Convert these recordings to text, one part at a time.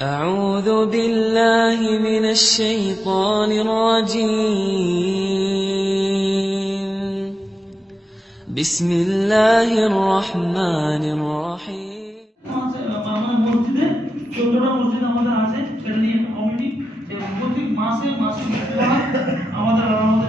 أعوذ بالله من الشيطان الرجيم بسم الله الرحمن الرحيم মসজিদে 14টা মসজিদ আমাদের আছে, সেটা নিয়ে কমিটি প্রত্যেক মাসে আমাদের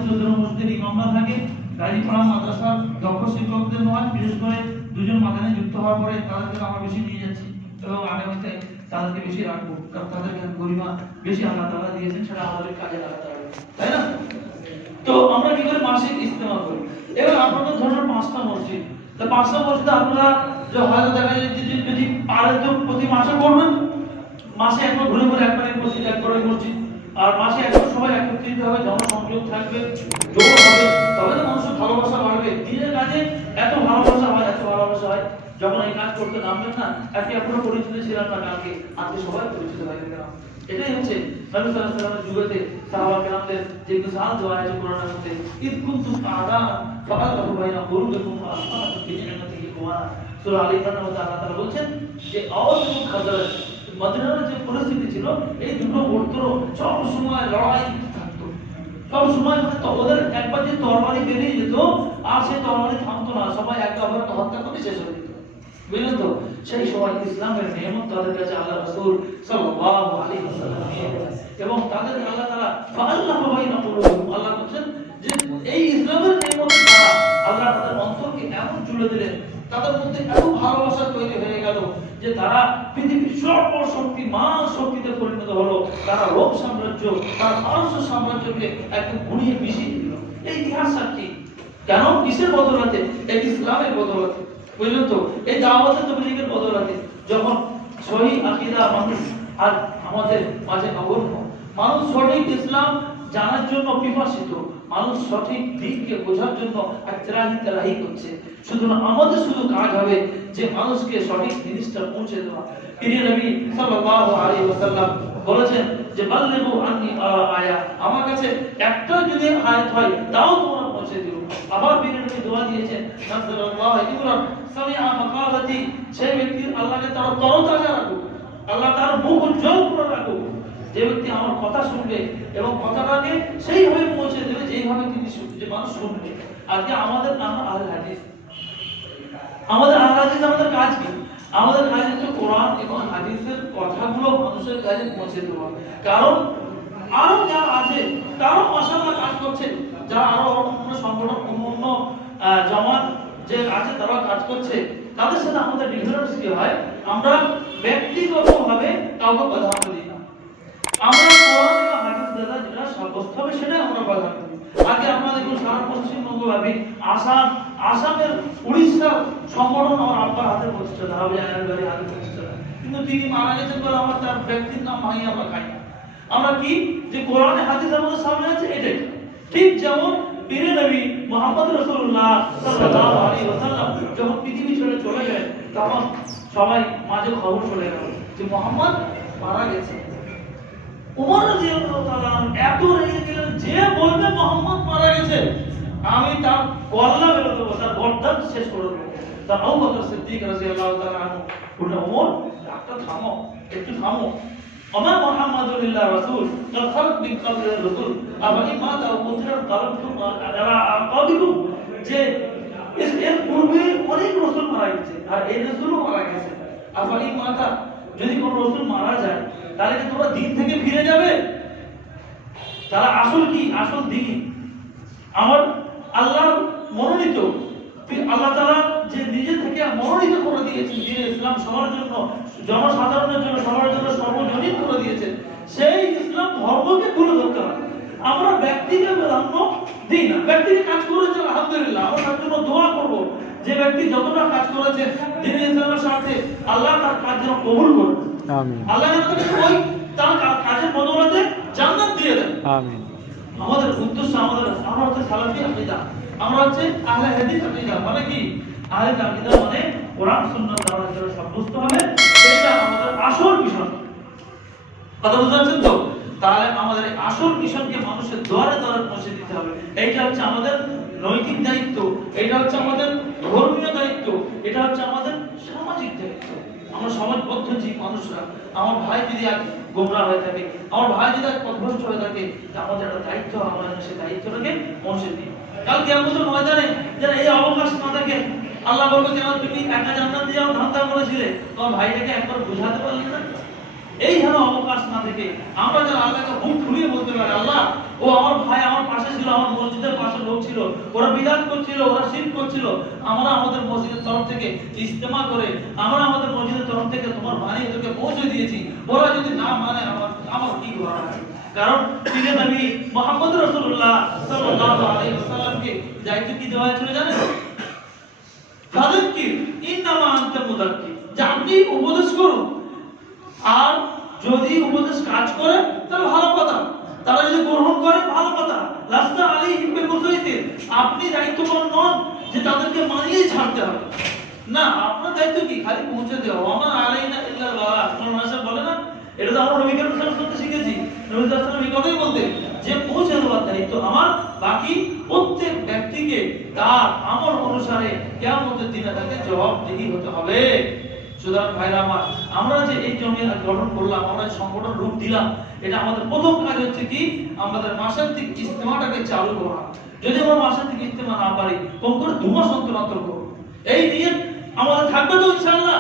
14টা মসজিদের ইমামরা থাকে। গাজীপাড়া মাদ্রাসার দক্ষ শিক্ষকদের নয়, বিশেষ করে দুজন মাদানি যুক্ত হওয়ার পরে তাদেরকে আমরা বেশি নিয়ে যাচ্ছি এবং আগামীতে তাদেরকে বেশি রাখবো, কারণ তাদেরকে গরিমা বেশি আল্লাহ তাআলা দিয়েছেন, সেটা আমাদের কাজে লাগাতে হবে, তাই না? তো আমরা কি করে মাসিক ইজতেমা করি। এবার আপনাদের ধরুন 5টা মসজিদ, তো 5টা মসজিদে আপনারা যে হয়তো দেখা যায় যদি পারেন তো প্রতি মাসে করবেন, মাসে একবার ঘুরে ঘুরে একবারে মসজিদ একবারে মসজিদ, আর মাসে একবার সবাই একত্রিত হবে, জনসংযোগ থাকবে, যোগ হবে, তবে তো মানুষের ভালোবাসা বাড়বে। দিনের কাজে এত ভালোবাসা হয়, এত ভালোবাসা হয়, যখন এই কাজ করতে নামবেন না, একে আপনারা পরিচিত ছিলাম না, কালকে আজকে সবাই পরিচিত হয়ে গেলাম। এটাই হচ্ছে নবী সাল্লাল্লাহু আলাইহি ওয়াসাল্লামের যুগেতে সাহাবা কেরামদের যে বিশাল দোয়া আছে কোরআনের মধ্যে, ইদ কুনতুম আ'দা ফাআল্লাহু বাইনা কুলুবিকুম ওয়া আসবাহাতুম বিনি'মাতিহি ইখওয়ানা। সূরা আল ইমরানের মধ্যে আল্লাহ তাআলা বলছেন যে আওয়াজ এবং খাজরাজ মদিনার যে পরিস্থিতি ছিল, এই দুটো গোত্র সব সময় লড়াই থাকতো, সব সময় ওদের একবার যে তরবারি বেরিয়ে যেত আর সেই তরবারি থামতো না, সবাই একে অপরকে হত্যা করে শেষ হয়ে যেত, বুঝলেন তো? সেই সময় ইসলামের নিয়ামত তাদের কাছে আল্লাহ রাসূল সাল্লাল্লাহু আলাইহি ওয়াসাল্লাম নিয়ে গেছেন এবং তাদের আল্লাহ তাআলা ফাআল্লাহু বাইনা কুলুবিহিম, আল্লাহ বলেন যে এই ইসলামের নিয়ামত দ্বারা আল্লাহ তাদের অন্তরকে এমন জুড়ে দিলেন, তাদের মধ্যে এত ভালোবাসা তৈরি হয়ে গেল যে তারা পৃথিবীর সর্বশক্তিমান শক্তিতে পরিণত হলো। তারা রোম সাম্রাজ্য, তারা পারস্য সাম্রাজ্যকে একদম ঘুরিয়ে মিশিয়ে দিল। এই ইতিহাস সাক্ষী। কেন? কিসের বদলাতে? এই ইসলামের বদলাতে, বুঝলেন তো? এই দাওয়াতের তাবলীগের বদলাতে। যখন সহিহ আকীদা মানুষ আর আমাদের মাঝে অগণ্য, মানুষ সঠিক ইসলাম জানার জন্য পিপাসিত, মানুষ সঠিক দিককে বোঝার জন্য ত্রাহি করছে। সুতরাং আমাদের শুধু কাজ হবে যে মানুষকে সঠিক জিনিসটা পৌঁছে দেওয়া। প্রিয় নবী সাল্লাল্লাহু আলাইহি ওয়াসাল্লাম বলেছেন যে বাল্লিগু আন্নী আয়া, আমার কাছে একটা যদি আয়াত হয় তাও তোমরা পৌঁছে দিও। আবার প্রিয় নবী দোয়া দিয়েছেন নাযাল্লাহু ইবরান সামিআ মাকালাতি, সেই ব্যক্তির আল্লাহকে তার তরতাজা রাখুক, আল্লাহ তার মুখ উজ্জ্বল করে রাখুক। যে ব্যক্তি আমার কথা শুনবে এবং কথাটাকে সেইভাবে পৌঁছে দেবে যেইভাবে তিনি যে মানুষ শুনবে। আজকে আমাদের নাম আহলে হাদিস, আমাদের আহলে হাদিস আমাদের কাজ কি? আমাদের কাজ হচ্ছে কোরআন এবং হাদিসের কথাগুলো মানুষের কাছে পৌঁছে দেওয়া। কারণ আরো যারা আছে তারাও মাশাআল্লাহ কাজ করছে, যারা আরো অন্য সংগঠন অন্য জামাত যে আছে তারাও কাজ করছে, তাদের সাথে আমাদের ডিফারেন্স কি হয়? আমরা ব্যক্তিগতভাবে কাউকে প্রাধান্য দিই না, আমরা কোরআন এবং হাদিস দ্বারা যেটা সাব্যস্ত হবে সেটাই আমরা প্রাধান্য দিই। আগে আপনারা দেখুন সারা পশ্চিমবঙ্গ ভাবি আসামের উড়িষ্যার সংগঠন আমার আব্বার হাতে প্রতিষ্ঠা, ধারাবি আয়নার হাতে প্রতিষ্ঠা, কিন্তু তিনি মারা গেছেন বলে আমার তার ব্যক্তির নাম ভাঙি আমরা খাই না। আমরা কি যে কোরআনে হাদিস আমাদের সামনে আছে এটাই। ঠিক যেমন প্রিয় নবী মুহাম্মদ রাসূলুল্লাহ সাল্লাল্লাহু আলাইহি ওয়াসাল্লাম যখন পৃথিবী ছেড়ে চলে গেলেন, তখন সবাই মাঝে খবর চলে গেল যে মুহাম্মদ মারা গেছে। ওমর রাদিয়াল্লাহু তাআলা এত রেগে গেলেন, যে বলবে মুহাম্মদ মারা গেছে আমি তার গলা বের করে দেব, তার গর্দান শেষ করে দেব। তার আবু বকর সিদ্দিক রাদিয়াল্লাহু তাআলা আনহু বললেন, ওমর একটা থামো, একটু থামো। ওমা মুহাম্মাদুর ইল্লা রাসূল কাদ খালাত মিন ক্বাবলিহি রাসূল আফা ইন মাতা আও কুতিলা কালামতুম আলা আকাবিকুম, যে এর পূর্বে অনেক রাসূল মারা গেছে আর এই রাসূলও মারা গেছে। আফা ইন মাতা, যদি কোন রাসূল মারা যায় তাহলে কি তোমরা দিন থেকে ফিরে যাবে? তারা আসল কি? আসল দিন আমার আল্লাহর মনোনীত, আল্লাহ তাআলা যে নিজে থেকে মনোনীত করে দিয়েছেন, যে ইসলাম সবার জন্য, জনসাধারণের জন্য, সবার জন্য সর্বজনীন করে দিয়েছেন, সেই ইসলাম ধর্মকে তুলে ধরতে হবে। আমরা ব্যক্তিকে প্রাধান্য দিই না। ব্যক্তিকে কাজ করেছে আলহামদুলিল্লাহ, আমরা তার জন্য দোয়া করব। যে ব্যক্তি যতটা কাজ করেছে দিনের ইসলামের সাথে, আল্লাহ তার কাজ যেন কবুল করে, আমিন। আল্লাহ যেন ওই তার কাজের বদৌলতে জান্নাত দিয়ে দেন, আমিন। আমাদের উদ্দেশ্য, আমরা হচ্ছে সালাফি আকীদা, আমরা হচ্ছে আহলে হাদিস আকীদা। মানে কি? আহলে আকীদা মানে কোরআন সুন্নাহ দ্বারা যেটা সাব্যস্ত হবে সেটা আমাদের আসল মিশন। কথা বুঝতে পারছেন তো? তাহলে আমাদের এই আসল মিশনকে মানুষের দ্বারে দ্বারে পৌঁছে দিতে হবে। এইটা হচ্ছে আমাদের নৈতিক দায়িত্ব, এটা হচ্ছে আমাদের ধর্মীয় দায়িত্ব, এটা হচ্ছে আমাদের সামাজিক দায়িত্ব। আমরা সমাজবদ্ধ জীব মানুষরা। আমার ভাই যদি আজ গোমরা হয়ে থাকে, আমার ভাই যদি আজ পথভ্রষ্ট হয়ে থাকে, আমাদের একটা দায়িত্ব, আমরা সেই দায়িত্বটাকে মানুষের দিই। কাল কিয়ামতের ময়দানে যেন এই অবকাশ না থাকে, আল্লাহ বলবে যেন তুমি একা জান্নাত দিয়ে ধান্দা করেছিলে, তোমার ভাইটাকে একবার বোঝাতে পারলে না। এই যেন অবকাশ না থেকে আমরা যেন আল্লাহকে মুখ খুলিয়ে বলতে পারি, আল্লাহ ও আমার ভাই আমার পাশে ছিল, আমার মসজিদের পাশে লোক ছিল, ওরা বিদাত করছিল, ওরা শিরক করছিল, আমরা আমাদের মসজিদের তরফ থেকে ইজতেমা করে আমরা আমাদের মসজিদের তরফ থেকে তোমার বাণী ওদেরকে পৌঁছে দিয়েছি, ওরা যদি না মানে আমার কি করার আছে? কারণ তিনি নবী মুহাম্মদ রাসূলুল্লাহ সাল্লাল্লাহু আলাইহি ওয়াসাল্লামকে দায়িত্ব কি দেওয়া হয়েছিল জানেন? ফাযাক্কির ইন্নামা আনতা মুযাক্কির, যে আপনি উপদেশ করুন, আর যদি উপদেশ কাজ করে তাহলে ভালো কথা, তারা যদি গ্রহণ করে ভালো কথা। লাস্তা আলাইহিম বিমুসাইতির, আপনি দায়িত্ববান নন যে তাদেরকে মানিয়ে ছাড়তে হবে না, আপনার দায়িত্ব কি খালি পৌঁছে দেওয়া। ওমা আলাইনা ইল্লাল বালাগ, আপনারা বলে না, এটা তো আমরা নবী করিম সাল্লাল্লাহু আলাইহি ওয়াসাল্লাম শিখেছি। নবী সাল্লাল্লাহু আলাইহি ওয়াসাল্লাম এই কথাই বলতেন যে পৌঁছে দেওয়ার দায়িত্ব আমার, বাকি প্রত্যেক ব্যক্তিকে তার আমল অনুসারে কিয়ামতের দিনে তাকে জবাবদিহি হতে হবে। সুতরাং ভাইরা আমার, আমরা যে এই জমি গঠন করলাম, আমরা সংগঠন রূপ দিলাম, এটা আমাদের প্রথম কাজ হচ্ছে কি, আমাদের মাসান্তিক ইজতেমাটাকে চালু করা। যদি আমরা মাসান্তিক ইজতেমা না পারি, কম করে 2 মাস অন্তর অন্তর করব। এই নিয়ে আমাদের থাকবে তো ইনশাআল্লাহ,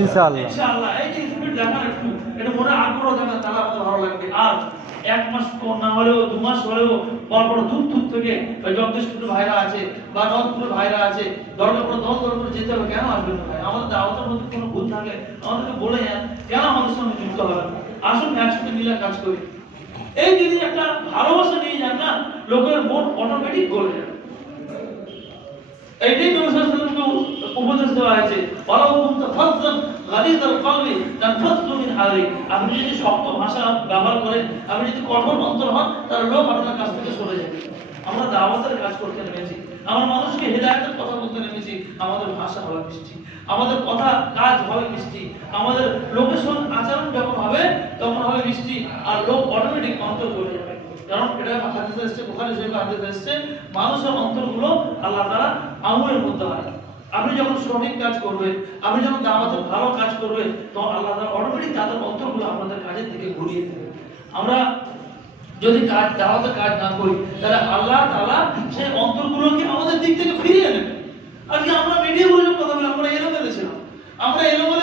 ইনশাআল্লাহ ইনশাআল্লাহ। এই যে স্পিড দেখান, একটু এটা মনে আগ্রহ দেখান, তাহলে আমাদের ভালো লাগবে। আর 1 মাস পর না হলেও 2 মাস হলেও পরপর দূর দূর থেকে জগদীশপুর ভাইরা আছে বা নদপুর ভাইরা আছে, দরকার পড়ে 10 দল করে যেতে হবে। কেন আসবেন ভাই? আমাদের দাওয়াতের মধ্যে কোনো ভুল থাকলে আমাদেরকে বলে যান, কেন আমাদের সঙ্গে যুক্ত হবেন? আসুন একসাথে মিলে কাজ করি। এই যদি একটা ভালোবাসা নিয়ে যান না, লোকের মন অটোমেটিক গলে যাবে। এইটাই নবী সাল্লাল্লাহু আলাইহি ওয়াসাল্লামকে উপদেশ দেওয়া হয়েছে, ওয়ালাউ কুনতা ফাযযান গালিযাল কলবি লানফাযযু মিন হাওলিক, আপনি যদি শক্ত ভাষা ব্যবহার করেন, আপনি যদি কঠোর অন্তর হন, তাহলে লোক আপনার কাছ থেকে সরে যাবে। আমরা দাওয়াতের কাজ করতে নেমেছি, আমরা মানুষকে হেদায়েতের কথা বলতে নেমেছি, আমাদের ভাষা হবে মিষ্টি, আমাদের কথা কাজ হবে মিষ্টি, আমাদের লোকের সঙ্গে আচরণ যখন হবে তখন হবে মিষ্টি, আর লোক অটোমেটিক অন্তর চলে যাবে। কারণ এটা হাদিসে এসেছে, বুখারী শরীফে হাদিসে এসেছে, মানুষের অন্তরগুলো আল্লাহ তাআলা আঙুলের মধ্যে হয়। আপনি যখন শ্রমিক কাজ করবেন, আপনি যখন দাওয়াতের ভালো কাজ করবেন, তখন আল্লাহ তাআলা অটোমেটিক তাদের অন্তরগুলো আপনাদের কাজের দিকে ঘুরিয়ে দেবে। আমরা যদি কাজ দাওয়াতের কাজ না করি, তাহলে আল্লাহ তাআলা সেই অন্তরগুলোকে আমাদের দিক থেকে ফিরিয়ে নেবে। আজকে আমরা মিডিয়াগুলোর কথা বলি, আমরা এলোমেলো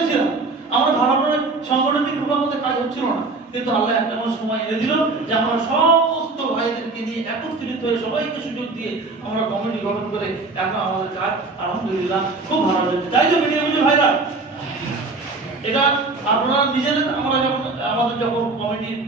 ছিলাম, আমরা ভালো করে সংগঠনিক রূপে আমাদের কাজ হচ্ছিল না, কিন্তু আল্লাহ একটা সময় এনে দিল যে আমরা সমস্ত ভাইদেরকে নিয়ে একত্রিত হয়ে সবাইকে সুযোগ দিয়ে আমরা কমিটি গঠন করে এখন আমাদের কাজ আলহামদুলিল্লাহ খুব ভালো হচ্ছে। তাই তো মিডিয়া ভাইরা, এটা আপনারা নিজেদের, আমাদের যখন কমিটির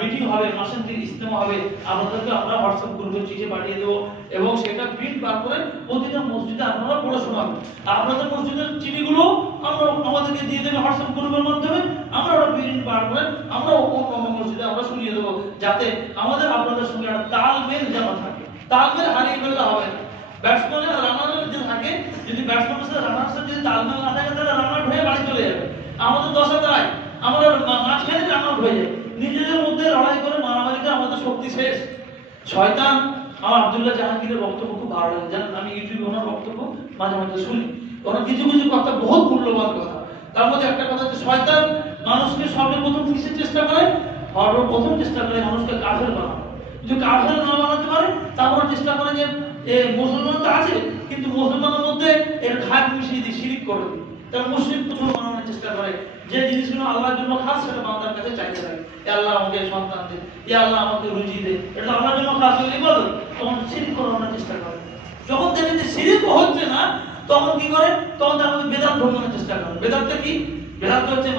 মিটিং হবে, মাসান্তিক ইজতেমা হবে, আপনাদেরকে আমরা হোয়াটসঅ্যাপ গ্রুপে চিঠি পাঠিয়ে দেবো এবং সেটা প্রিন্ট বার করে প্রতিটা মসজিদে আপনারা পড়ে শোনাবেন। আপনাদের মসজিদের চিঠিগুলো আমরা আমাদেরকে দিয়ে দেবে হোয়াটসঅ্যাপ গ্রুপের মাধ্যমে, আমরা ওটা প্রিন্ট বার করে আমরা অন্য মসজিদে আমরা শুনিয়ে দেবো, যাতে আমাদের আপনাদের সঙ্গে একটা তালমেল যেন থাকে। তালমেল হারিয়ে ফেললে হবে না। ব্যাটসম্যানের রানারের যে থাকে, যদি ব্যাটসম্যানের সাথে রানারের সাথে যদি তালমেল না থাকে, তাহলে রানার হয়ে বাড়ি চলে যাবে। আমাদের দশা দাঁড়ায়, আমরা মাঝখানে রানার হয়ে যায়, নিজেদের মধ্যে লড়াই করে মারামারিতে আমাদের শক্তি শেষ। শয়তান, আমার আব্দুল্লাহ জাহাঙ্গীরের বক্তব্য খুব ভালো লাগে, জানেন আমি ইউটিউবে ওনার বক্তব্য মাঝে মাঝে শুনি, ওনার কিছু কিছু কথা বহুত মূল্যবান কথা। তার মধ্যে একটা কথা হচ্ছে, শয়তান মানুষকে সর্বপ্রথম কিসের চেষ্টা করে? সর্বপ্রথম চেষ্টা করে মানুষকে কাফের বানানো। যদি কাফের না বানাতে পারে, তারপর চেষ্টা করে যে মুসলমান তো আছে, কিন্তু মুসলমানের মধ্যে এর খাদ মিশিয়ে দিয়ে শিরিক করে দিই, তার মুশরিক প্রথম বানানোর চেষ্টা করে। যে জিনিসগুলো আল্লাহর জন্য খাস, সেটা বান্দার কাছে চাইতে থাকে, এ আল্লাহ আমাকে সন্তান দে, এ আল্লাহ আমাকে রুজি দে, এটা আল্লাহর জন্য খাস হলে বলো, তখন শিরিক করানোর চেষ্টা করে। যখন দেখেন যে শিরিক হচ্ছে না, তখন কি করে? তখন তার মধ্যে বেদাত ঢোকানোর চেষ্টা করে। বেদাতটা কি? বেদাত হচ্ছে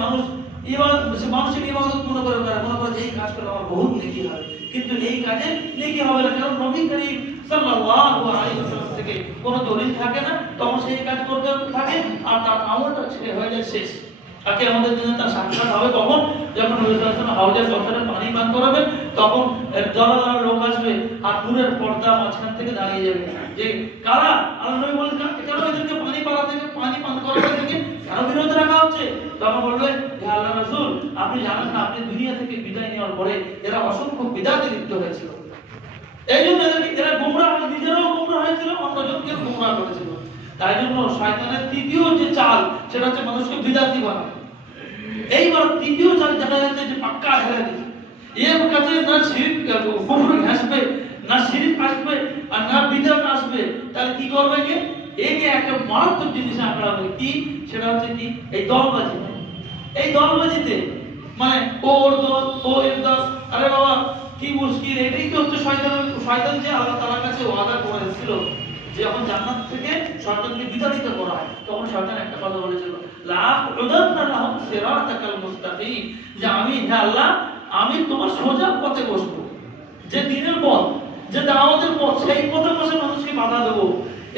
মানুষের ইবাদত মনে করে যে এই কাজ করলে আমার বহুত নেকি হবে, কিন্তু এই কাজে নেকি হবে না, কারণ নবী করিম সাল্লাল্লাহু আলাইহি ওয়াসাল্লাম থেকে কোনো দলিল থাকে না, তখন সেই কাজ করতে থাকে আর তার আমলটা হয়ে যায় শেষ। আজকে আমাদের দিনে তার সাক্ষাৎ হবে কখন? যখন নবী সাল্লাল্লাহু আলাইহি ওয়াসাল্লাম হাউজের কাউসারের পানি পান করাবেন, তখন দলাদলা লোক আসবে আর নূরের পর্দা মাঝখান থেকে দাঁড়িয়ে যাবে যে কারা? আল্লাহ নবী বলেন, কেন এদেরকে পানি পাওয়া থেকে, পানি পান করানো থেকে কেন বিরত রাখা হচ্ছে? তখন বলবে, হে আল্লাহর রাসূল, আপনি জানেন না, আপনি দুনিয়া থেকে বিদায় নেওয়ার পরে এরা অসংখ্য বিদআতে লিপ্ত হয়েছিল, এই জন্য এরা গোমরাহ, নিজেরাও গোমরাহ হয়েছিল, অন্যজনকে গোমরাহ করেছিল। তাই জন্য শয়তানের তৃতীয় যে চাল, সেটা হচ্ছে মানুষকে বিদআতি বানানো। এইবার তৃতীয় চাল দেখা যাচ্ছে যে পাক্কা হেরে দিচ্ছে, এর কাছে না শিরিক কুফর ঘাসবে, না শিরিক আসবে, আর না বিদআত আসবে, তাহলে কি করবে কে? একে একটা মারাত্মক জিনিস আঁকড়াবে, কি সেটা হচ্ছে কি এই দলবাজি। এই দলবাজিতে মানে ওর দল ও এর দল, আরে বাবা কি মুশকিল, এটাই তো হচ্ছে শয়তান যে আল্লাহ তাআলার কাছে ওয়াদা করেছিল যে যখন জান্নাত থেকে শয়তানকে বিতাড়িত করা হয় তখন শয়তান একটা কথা বলেছিল, লা উদান্না লাহুম সিরাতাকাল মুস্তাকিম, যে আমি হে আল্লাহ আমি তোমার সোজা পথে বসবো, যে দ্বীনের পথ, যে দাওয়াতের পথ, সেই পথে বসে মানুষকে বাধা দেবো।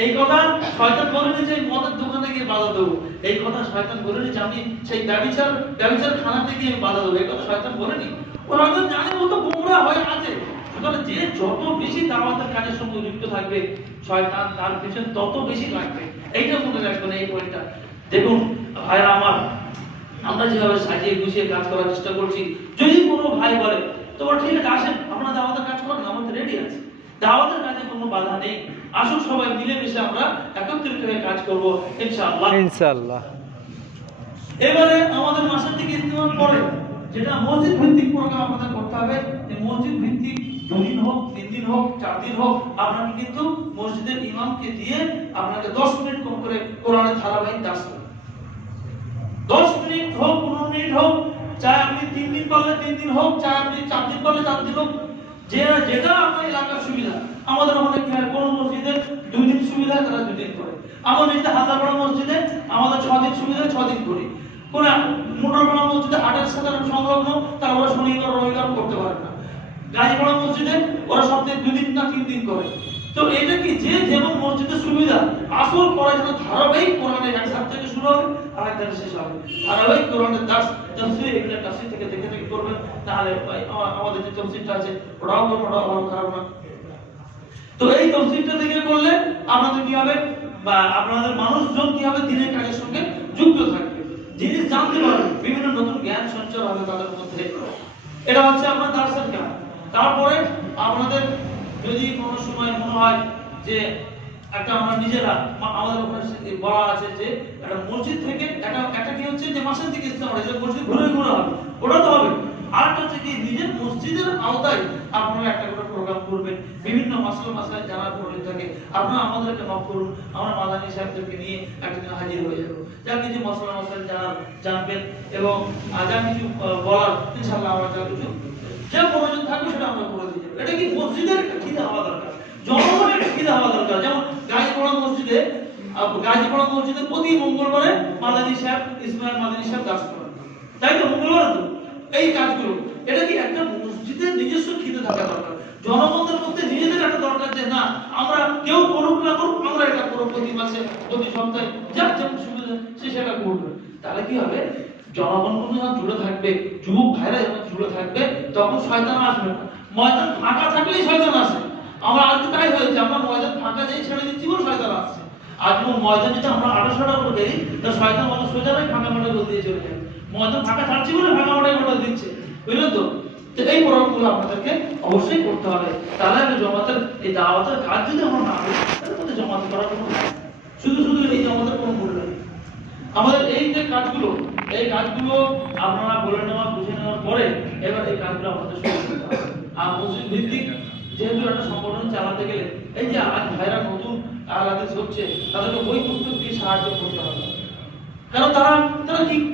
এই কথা শয়তান বলেনি যে মদের দোকানে গিয়ে বাধা দেবো, এই কথা শয়তান বলেনি যে আমি সেই ব্যভিচার খানাতে গিয়ে বাধা দেবো, এই কথা শয়তান বলেনি। ওরা হয়তো জানে ও তো গোমরা হয়ে আছে। সুতরাং যে যত বেশি দাওয়াতের কাজের সঙ্গে যুক্ত থাকবে শয়তান তার পিছনে তত বেশি লাগবে। এইটা মনে রাখবেন এই পয়েন্টটা। দেখুন ভাইরা আমার, আমরা যেভাবে সাজিয়ে গুছিয়ে কাজ করার চেষ্টা করছি, যদি কোনো ভাই বলে তোমরা ঠিক আছে আসেন আপনারা দাওয়াতের কাজ করেন, আমাদের রেডি আছে, দাওয়াতের কাজে কোনো বাধা নেই, আসুন সবাই মিলেমিশে আমরা একত্রিত হয়ে কাজ করব ইনশাআল্লাহ ইনশাআল্লাহ। এবারে আমাদের মাসের দিকে ইস্তেমার পরে যেটা মসজিদ ভিত্তিক প্রোগ্রাম আমাদের করতে হবে, যে মসজিদ ভিত্তিক 2 দিন হোক 3 দিন হোক 4 দিন হোক আপনাকে কিন্তু মসজিদের ইমামকে দিয়ে আপনাকে 10 মিনিট কম করে কোরআনের ধারাবাহিক দাস করতে, 10 মিনিট হোক 15 মিনিট হোক, চাই আপনি 3 দিন পারলে 3 দিন হোক, চাই আপনি 4 দিন পারলে 4 দিন হোক, যেটা আপনার এলাকার সুবিধা। আমাদের ওখানে কি হয়, কোন মসজিদে 2 দিন সুবিধা তারা 2 দিন করে, আমাদের এই হাজারপাড়া মসজিদে আমাদের 6 দিন সুবিধা 6 দিন করি, কোন মোটরপাড়া মসজিদে হাটের সাথে সংলগ্ন তারা ওরা শনিবার রবিবার করতে পারে না, গাজীপাড়া মসজিদে ওরা সপ্তাহে 2 দিন না 3 দিন করে। তো এটা কি যে যেমন মসজিদের সুবিধা, আসল পড়াশোনা ধারাবাহিক কোরআনের এক ধাপ থেকে শুরু হবে আর এক ধাপে শেষ হবে, ধারাবাহিক কোরআনের দাস তাফসীর ইবনে কাসির থেকে দেখে করবেন, তাহলে আমাদের যে তাফসীরটা আছে ওটাও ভালো খারাপ না। তো এই তাফসীরটা থেকে করলে আপনাদের কি হবে, বা আপনাদের মানুষজন কি হবে, দিনের কাজের সঙ্গে যুক্ত থাকবে, জিনিস জানতে পারবে, বিভিন্ন নতুন জ্ঞান সঞ্চার হবে তাদের মধ্যে। এটা হচ্ছে আপনার দার্সের কাজ। তারপরে আপনাদের যদি কোনো সময় মনে হয় যে একটা আমরা নিজেরা আমাদের ওখানে বলা আছে যে একটা মসজিদ থেকে একটা কি হচ্ছে যে মাসের দিকে ইস্তেমা হয়, যে মসজিদ ঘুরে ঘুরে হবে, ওটা তো হবে। আর একটা হচ্ছে কি নিজের মসজিদের আওতায় আপনারা একটা করে প্রোগ্রাম করবেন, বিভিন্ন মাসলায় যারা পড়ে থাকে আপনারা আমাদেরকে নক করুন, আমরা মাদানী সাহেবদেরকে নিয়ে একদিন হাজির হয়ে যাব, যা কিছু মাসলায় যারা জানবেন এবং যা কিছু বলার ইনশাআল্লাহ আমরা যা কিছু যে প্রয়োজন থাকবে সেটা আমরা করে দিয়ে যাবো। এটা কি মসজিদের একটা খিদা হওয়া দরকার, জনগণের একটা খিদা হওয়া দরকার। যেমন গাজীপাড়া মসজিদে প্রতি মঙ্গলবারে মাদানী সাহেব ইসমাইল মাদানী সাহেব দাস করেন, তাই তো মঙ্গলবার তো এই কাজগুলো, এটা কি একটা মসজিদের নিজস্ব খিদে থাকা দরকার, জনগণের মধ্যে নিজেদের একটা দরকার যে না আমরা কেউ করুক না করুক আমরা এটা করব, প্রতি মাসে প্রতি সপ্তাহে যার যেমন সুবিধা সে সেটা করবে। তাহলে কি হবে, জনগণ যখন জুড়ে থাকবে, যুবক ভাইরা যখন জুড়ে থাকবে তখন শয়তান আসবে না। ময়দান ফাঁকা থাকলেই শয়তান আসে, আমরা আজকে তাই হয়েছে, আমরা ময়দান ফাঁকা যেই ছেড়ে দিচ্ছি বলে শয়তান আসছে। আজ ময়দান যদি আমরা 28টা করে দেই তো শয়তান মতো সোজা নয় ফাঁকা মাঠে বল দিয়ে চলে যাবে, ময়দান ফাঁকা থাকছে বলে ফাঁকা মাঠে বল দিচ্ছে, বুঝলেন তো? তো এই প্রোগ্রামগুলো আপনাদেরকে অবশ্যই করতে হবে, তাহলে আমি জমাতের এই দাওয়াতের কাজ যদি আমরা না করি তাহলে আমাদের জমাত করার কোনো শুধু এই জমাতের কোনো মূল্য নেই। আমাদের এই যে কাজগুলো এই কাজগুলো আপনারা বলে নেওয়া বুঝে নেওয়ার পরে এবার এই কাজগুলো আমাদের শুরু করতে হবে। আর মসজিদ ভিত্তিক যেহেতু একটা সংগঠন চালাতে গেলে এই যে আজ ভাইরা নতুন আলাদা হচ্ছে তাদেরকে বই পুস্তক দিয়ে সাহায্য করতে হবে, কারণ তারা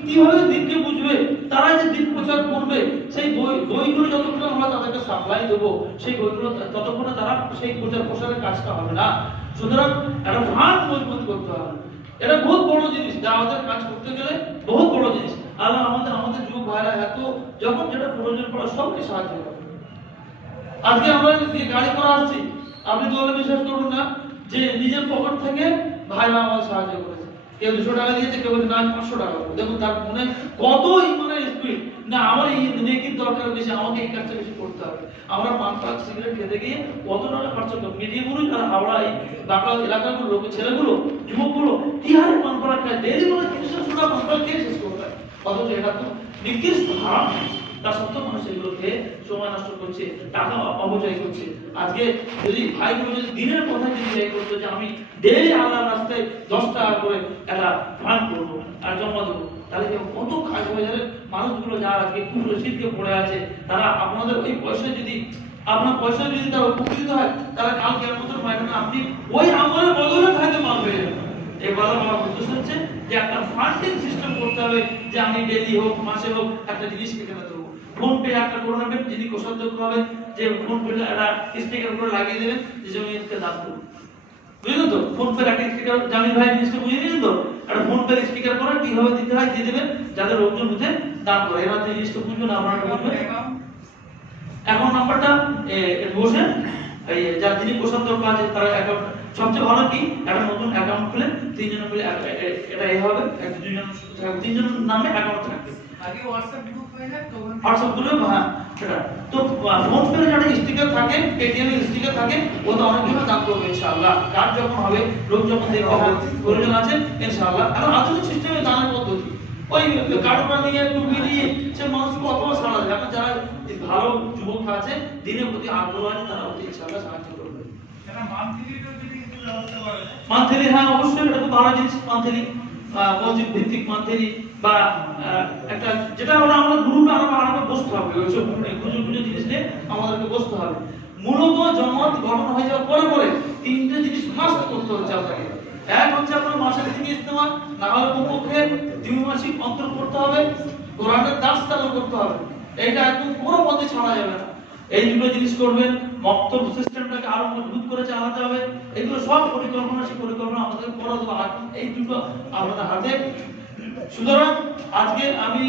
কিভাবে দিনকে বুঝবে, তারা যে দিন প্রচার করবে সেই বইগুলো যতক্ষণ আমরা তাদেরকে সাপ্লাই দেবো সেই বইগুলো ততক্ষণে তারা সেই প্রচার প্রসারের কাজটা হবে না। সুতরাং একটা ফান্ড মজবুত করতে হবে, এটা বহুত বড় জিনিস, দাওয়াতের কাজ করতে গেলে বহুত বড় জিনিস। আল্লাহ আমাদের যুবক ভাইরা এত যখন যেটা প্রয়োজন পড়ে সবকে সাহায্য করে। আজকে আমরা যে গাড়ি করে আসছি আপনি তো বলে বিশ্বাস করুন না যে নিজের পকেট থেকে ভাইরা আমার সাহায্য করেছে, কেউ 200 টাকা দিয়েছে, কেউ বলছে না 500 টাকা। দেখুন তার মনে কত ইমানের স্পিড, না আমার এই নেকির দরকার বেশি, আমাকে এই কাজটা বেশি করতে হবে। আমরা পান পাক সিগারেট খেতে গিয়ে কত টাকা খরচ করব, মিডিয়া পুরুষ আর হাওড়া এই বাঁকা এলাকাগুলো লোক ছেলেগুলো যুবকগুলো কি হারে পান পাড়া খায়, ডেইলি বলে 300 টাকা পান পাড়া খেয়ে শেষ করতে হয়, অথচ এটা তো নিকৃষ্ট হারাম। তা সত্ত্বেও মানুষ এগুলো খেয়ে সময় নষ্ট করছে, টাকা অপচয় করছে। আজকে যদি ভাইগুলো যদি দিনের কথা যদি এই করতো যে আমি ডেইলি আল্লাহর রাস্তায় 10 টাকা করে একটা ফান্ড করবো আর জমা দেবো, তাহলে কত কাজ বাজারের মানুষগুলো যারা আজকে খুব রসিদকে পড়ে আছে, তারা আপনাদের ওই পয়সা যদি আপনার পয়সা যদি তারা উপকৃত হয়, তাহলে কাল কিয়ামতের ময়দানে আপনি ওই আমলের বদলে হয়তো মাল পেয়ে যাবেন। এবার আমার উদ্দেশ্য হচ্ছে যে একটা ফান্ডিং সিস্টেম করতে হবে, যে আমি ডেইলি হোক মাসে হোক একটা জিনিস কেনা দেবো। ফোন পে একটা করে নেবেন, যিনি কোষাধ্যক্ষ হবে, যে ফোন পে একটা স্টিকার করে লাগিয়ে দেবেন যে জমিকে দান করুন। বুঝলেন তো? ফোন পে একটা স্টিকার, জামিল ভাই জিনিসটা বুঝে নিলেন তো? একটা ফোন পে স্টিকার করে কিভাবে দিতে হয় দিয়ে দেবেন, যাতে লোকজন বুঝে দান করে। এবার যে জিনিসটা বুঝবেন আপনারা বুঝবেন। অ্যাকাউন্ট নাম্বারটা বসে এই যার যিনি কোষাধ্যক্ষ আছে তার অ্যাকাউন্ট সবচেয়ে ভালো কি একটা নতুন অ্যাকাউন্ট খুলে তিনজন মিলে এটা হবে, একটা দুইজন তিনজন নামে অ্যাকাউন্ট থাকবে। আগে হোয়াটসঅ্যাপ গ্রুপ হয়ে যায় তো হোয়াটসঅ্যাপ গ্রুপে হ্যাঁ সেটা তো ফোন পে যেটা স্টিকার থাকে, পেটিএম এর স্টিকার থাকে, ওটা অনেক কিছু দাম করবে ইনশাআল্লাহ। কাজ যখন হবে, লোক যখন দেখবে প্রয়োজন আছে ইনশাআল্লাহ। এখন আধুনিক সিস্টেমে দানের পদ্ধতি ওই কার্ডটা নিয়ে টুপি দিয়ে সে মানুষকে অথবা সারা যায়। এখন যারা ভালো যুবক আছে, দিনের প্রতি আগ্রহ আছে, তারা ইনশাআল্লাহ সাহায্য করবে। সেটা মান্থলি যদি কিছু ব্যবস্থা করা যায়। মান্থলি হ্যাঁ অবশ্যই, এটা খুব ভালো জিনিস। মান্থলি মসজিদ ভিত্তিক মান্থলি বা একটা যেটা হলো আমাদের গ্রুপে আমরা বসতে হবে, ওইসব পুজো জিনিস নিয়ে আমাদেরকে বসতে হবে। মূলত জমাত গঠন হয়ে যাওয়ার পরে পরে তিনটে জিনিস মাস্ট করতে হচ্ছে আপনাকে। এক হচ্ছে আপনার মাসের থেকে ইস্তেমা, না হলে কমপক্ষে দ্বিমাসিক অন্তর করতে হবে, কোরআনের দাস চালু করতে হবে। এইটা একদম কোনো পথে ছাড়া যাবে না। এই দুটো জিনিস করবেন, মক্তব সিস্টেমটাকে আরো মজবুত করে চালাতে হবে। এগুলো সব পরিকল্পনা, সেই পরিকল্পনা আমাদের করা দেবো। এই দুটো আমাদের হাতে। সুতরাং আজকে আমি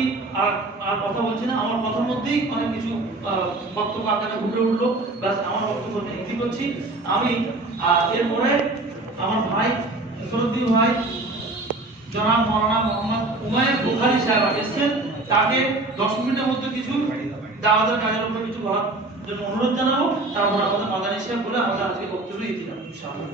আর কথা বলছি না, আমার কথার মধ্যেই অনেক কিছু বক্তব্য আকারে উঠে উঠলো। ব্যাস আমার বক্তব্য ইতি করছি আমি। এরপরে আমার ভাই সরদ্দি ভাই জনাব মাওলানা মোহাম্মদ উমায়ের বুখারী সাহেব এসেছেন, তাকে 10 মিনিটের মধ্যে কিছু দাওয়াতের কাজের উপরে কিছু বলার জন্য অনুরোধ জানাবো। তারপর আমাদের মাদানী সাহেব বলে আমাদের আজকে বক্তব্য ইতি জানাবো ইনশাআল্লাহ।